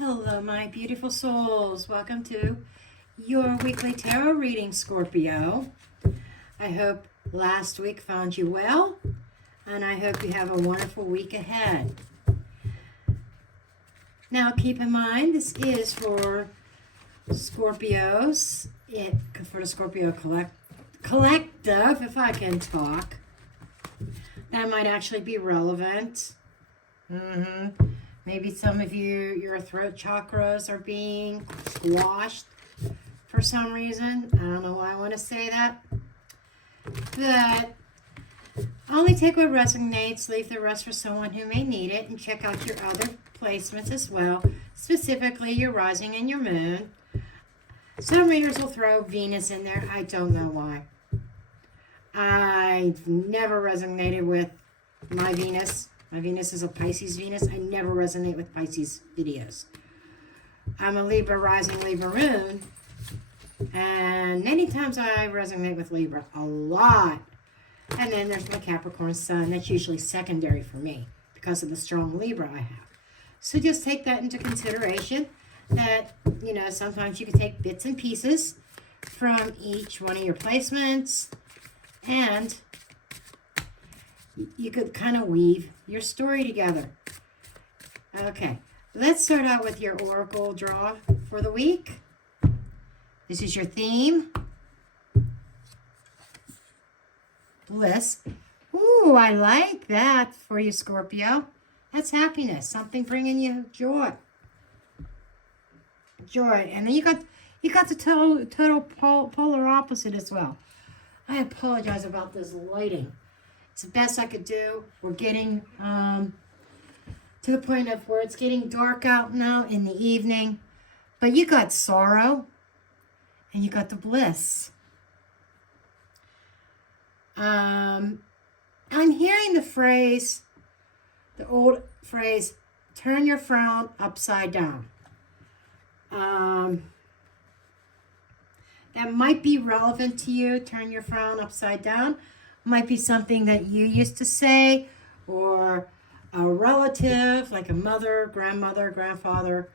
Hello, my beautiful souls. Welcome to your weekly tarot reading, Scorpio. I hope last week found you well, and I hope you have a wonderful week ahead. Now, keep in mind, this is for Scorpios, for the Scorpio collective, if I can talk. That might actually be relevant. Maybe some of you, your throat chakras are being squashed for some reason. I don't know why I want to say that. But only take what resonates, leave the rest for someone who may need it, and check out your other placements as well, specifically your rising and your moon. Some readers will throw Venus in there. I don't know why. I've never resonated with my Venus. My Venus is a Pisces Venus. I never resonate with Pisces videos. I'm a Libra rising, Libra moon. And many times I resonate with Libra. A lot. And then there's my Capricorn sun. That's usually secondary for me because of the strong Libra I have. So just take that into consideration. That, sometimes you can take bits and pieces from each one of your placements. And you could kind of weave your story together. Okay, let's start out with your oracle draw for the week. This is your theme. Bliss. Ooh, I like that for you, Scorpio. That's happiness, something bringing you joy. Joy, and then you got the total polar opposite as well. I apologize about this lighting. It's the best I could do. We're getting to the point of where it's getting dark out now in the evening. But you got sorrow and you got the bliss. I'm hearing the old phrase, turn your frown upside down. That might be relevant to you, turn your frown upside down. Might be something that you used to say, or a relative, like a mother, grandmother, grandfather,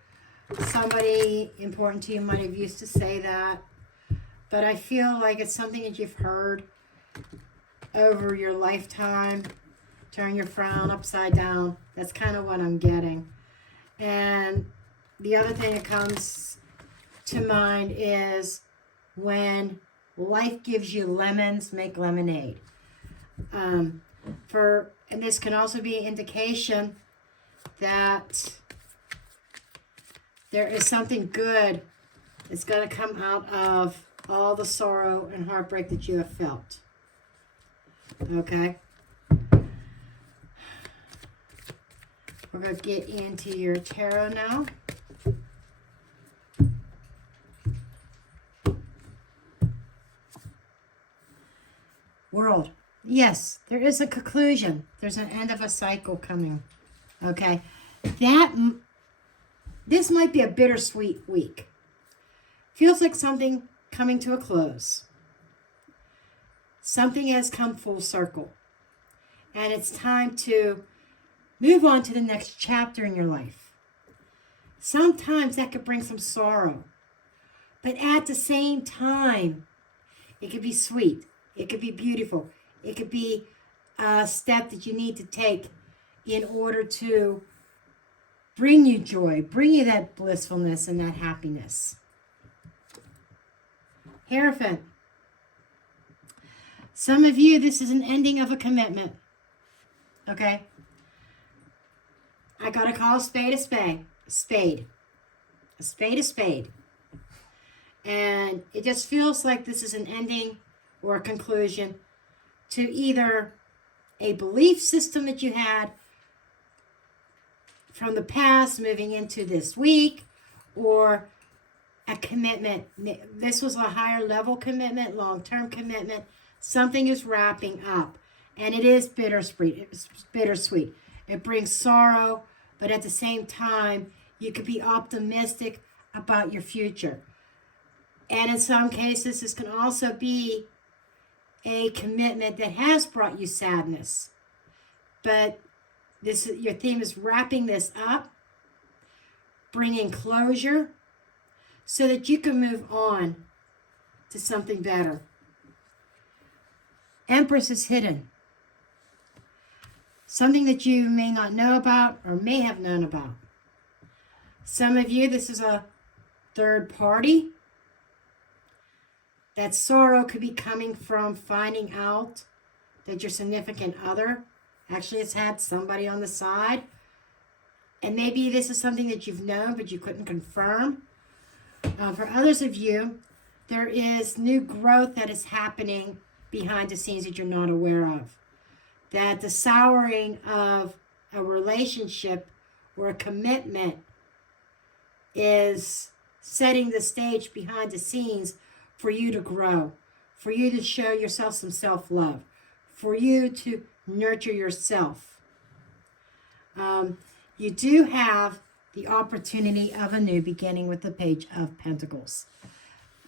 somebody important to you might have used to say that. But I feel like it's something that you've heard over your lifetime. Turn your frown upside down. That's kind of what I'm getting. And the other thing that comes to mind is when life gives you lemons, make lemonade. And this can also be an indication that there is something good that's going to come out of all the sorrow and heartbreak that you have felt. Okay? We're going to get into your tarot now. World. Yes, there is a conclusion. There's an end of a cycle coming. Okay? This might be a bittersweet week. Feels like something coming to a close. Something has come full circle. And it's time to move on to the next chapter in your life. Sometimes that could bring some sorrow. But at the same time, it could be sweet. It could be beautiful. It could be a step that you need to take in order to bring you joy, bring you that blissfulness and that happiness. Hierophant. Some of you, this is an ending of a commitment. Okay? I gotta call a spade a spade. A spade. A spade a spade. And it just feels like this is an ending or a conclusion to either a belief system that you had from the past moving into this week, or a commitment. This was a higher level commitment, long-term commitment. Something is wrapping up, and it is bittersweet. It's bittersweet. It brings sorrow, but at the same time, you could be optimistic about your future. And in some cases, this can also be a commitment that has brought you sadness. But your theme is wrapping this up, bringing closure so that you can move on to something better. Empress is hidden. Something that you may not know about or may have known about. Some of you, this is a third party. That sorrow could be coming from finding out that your significant other actually has had somebody on the side. And maybe this is something that you've known but you couldn't confirm. For others of you, there is new growth that is happening behind the scenes that you're not aware of. That the souring of a relationship or a commitment is setting the stage behind the scenes for you to grow, for you to show yourself some self-love, for you to nurture yourself. You do have the opportunity of a new beginning with the Page of Pentacles.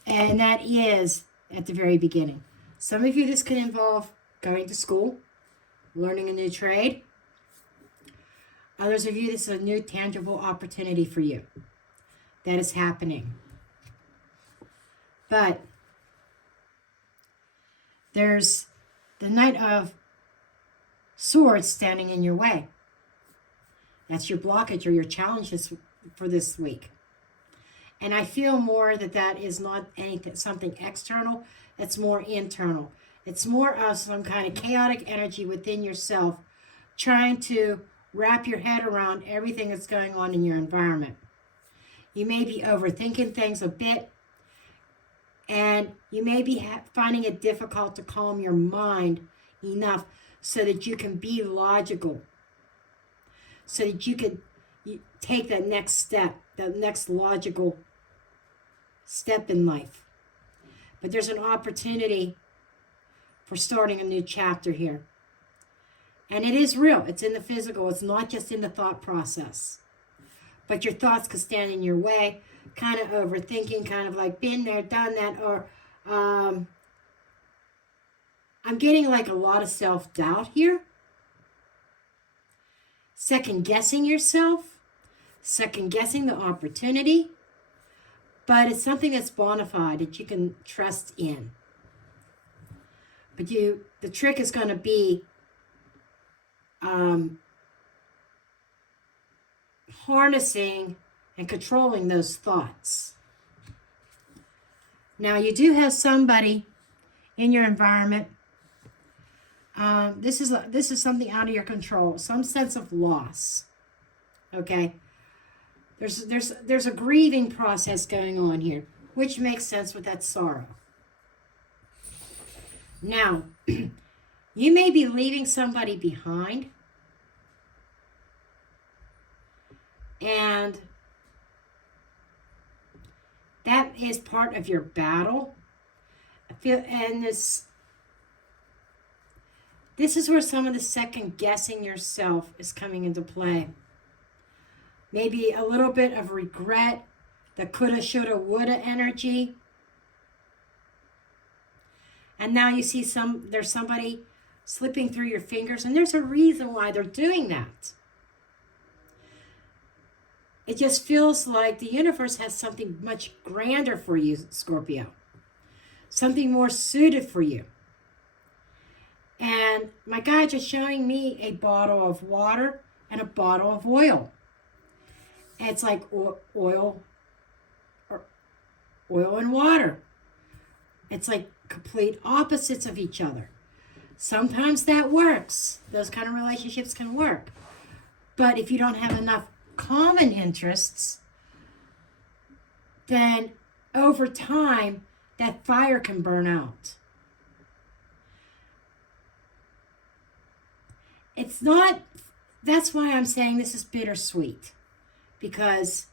And that is at the very beginning. Some of you, this could involve going to school, learning a new trade. Others of you, this is a new tangible opportunity for you that is happening. But there's the Knight of Swords standing in your way. That's your blockage or your challenges for this week. And I feel more that that is not anything, something external. It's more internal. It's more of some kind of chaotic energy within yourself, trying to wrap your head around everything that's going on in your environment. You may be overthinking things a bit, and you may be finding it difficult to calm your mind enough so that you can be logical, so that you can take that next step, that next logical step in life. But there's an opportunity for starting a new chapter here. And it is real. It's in the physical. It's not just in the thought process. But your thoughts could stand in your way, kind of overthinking, kind of like been there, done that, or I'm getting like a lot of self-doubt here. Second-guessing yourself, second-guessing the opportunity, but it's something that's bona fide that you can trust in. But the trick is going to be harnessing and controlling those thoughts. Now, you do have somebody in your environment. This is something out of your control, some sense of loss. Okay, there's a grieving process going on here, which makes sense with that sorrow. Now, you may be leaving somebody behind, and that is part of your battle. And this is where some of the second guessing yourself is coming into play. Maybe a little bit of regret, the coulda, shoulda, woulda energy. And now you see there's somebody slipping through your fingers, and there's a reason why they're doing that. It just feels like the universe has something much grander for you, Scorpio. Something more suited for you. And my guides are showing me a bottle of water and a bottle of oil. And it's like oil and water. It's like complete opposites of each other. Sometimes that works. Those kind of relationships can work. But if you don't have enough common interests, then over time, that fire can burn out. That's why I'm saying this is bittersweet. Because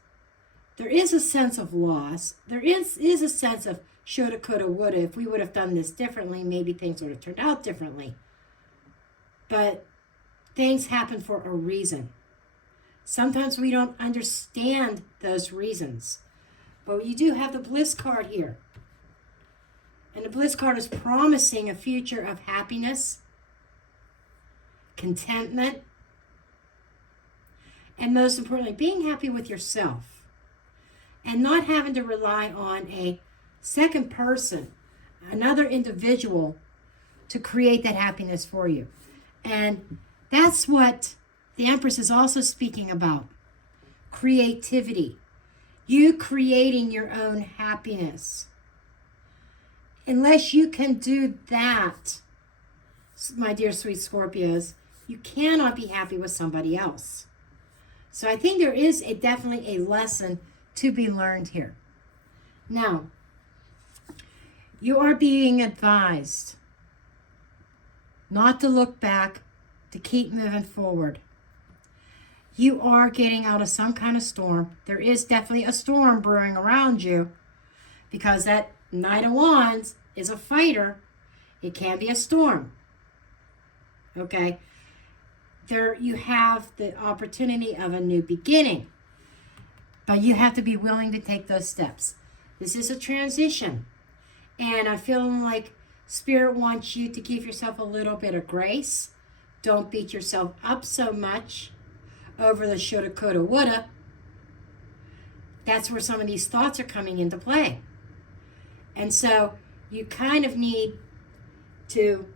there is a sense of loss. There is a sense of shoulda, coulda, woulda. If we would have done this differently, maybe things would have turned out differently. But things happen for a reason. Sometimes we don't understand those reasons. But you do have the Bliss card here. And the Bliss card is promising a future of happiness, contentment, and most importantly, being happy with yourself. and not having to rely on a second person, another individual, to create that happiness for you. And that's what the Empress is also speaking about. Creativity. You creating your own happiness. Unless you can do that, my dear sweet Scorpios, you cannot be happy with somebody else. So I think there is definitely a lesson to be learned here. Now, you are being advised not to look back, to keep moving forward. You are getting out of some kind of storm. There is definitely a storm brewing around you, because that Knight of Wands is a fighter. It can be a storm. Okay? There you have the opportunity of a new beginning, but you have to be willing to take those steps. This is a transition, and I'm feeling like Spirit wants you to give yourself a little bit of grace. Don't beat yourself up so much over the shoulda, coulda, woulda. That's where some of these thoughts are coming into play. And so you kind of need to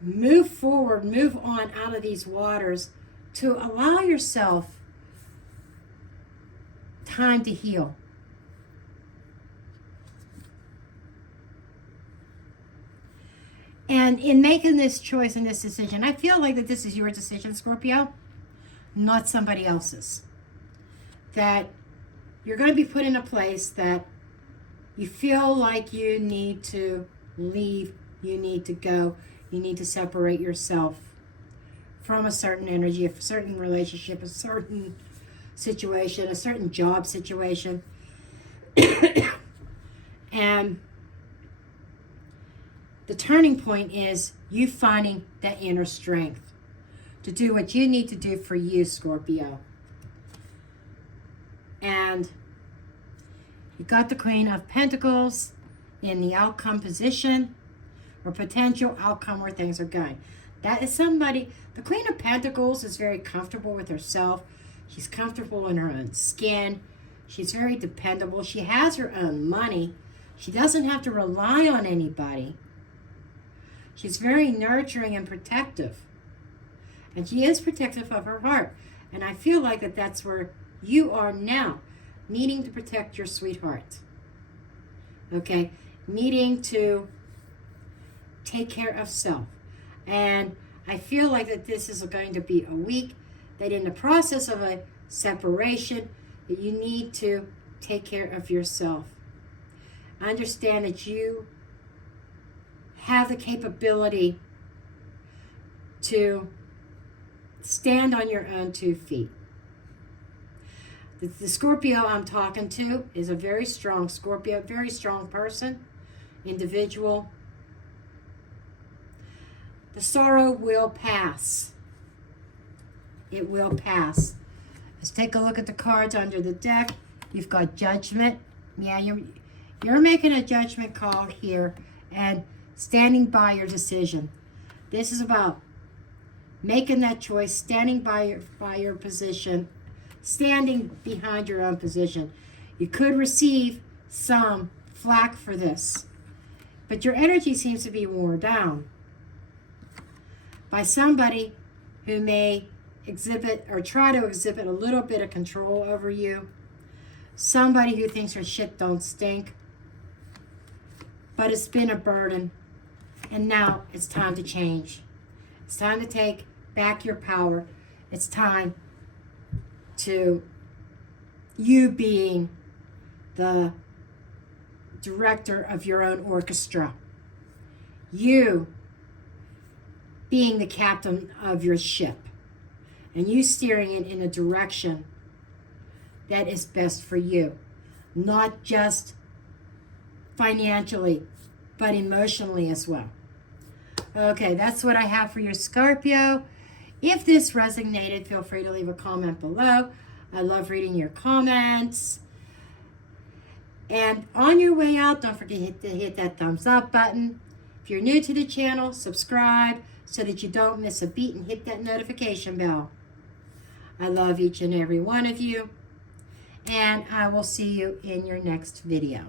move forward, move on out of these waters, to allow yourself time to heal. And in making this choice and this decision, I feel like that this is your decision, Scorpio, not somebody else's. That you're going to be put in a place that you feel like you need to leave, you need to go, you need to separate yourself from a certain energy, a certain relationship, a certain situation, a certain job situation. And the turning point is you finding that inner strength to do what you need to do for you, Scorpio. And you got the Queen of Pentacles in the outcome position, or potential outcome where things are going. That is somebody, the Queen of Pentacles is very comfortable with herself. She's comfortable in her own skin. She's very dependable. She has her own money. She doesn't have to rely on anybody. She's very nurturing and protective. And she is protective of her heart. And I feel like that's where you are now, needing to protect your sweetheart. Okay? Needing to take care of self. And I feel like that this is going to be a week that in the process of a separation, that you need to take care of yourself. Understand that you have the capability to stand on your own 2 feet. The Scorpio I'm talking to is a very strong Scorpio, very strong person, individual. The sorrow will pass. It will pass. Let's take a look at the cards under the deck. You've got Judgment. Yeah, you're making a judgment call here and standing by your decision. This is about making that choice, standing by your position, standing behind your own position. You could receive some flack for this, but your energy seems to be worn down by somebody who may exhibit or try to exhibit a little bit of control over you. Somebody who thinks her shit don't stink. But it's been a burden. And now it's time to change. It's time to take back your power. It's time to you being the director of your own orchestra. You being the captain of your ship. And you steering it in a direction that is best for you. Not just financially, but emotionally as well. Okay, that's what I have for your Scorpio. If this resonated, feel free to leave a comment below. I love reading your comments. And on your way out, don't forget to hit that thumbs up button. If you're new to the channel, subscribe so that you don't miss a beat, and hit that notification bell. I love each and every one of you. and I will see you in your next video.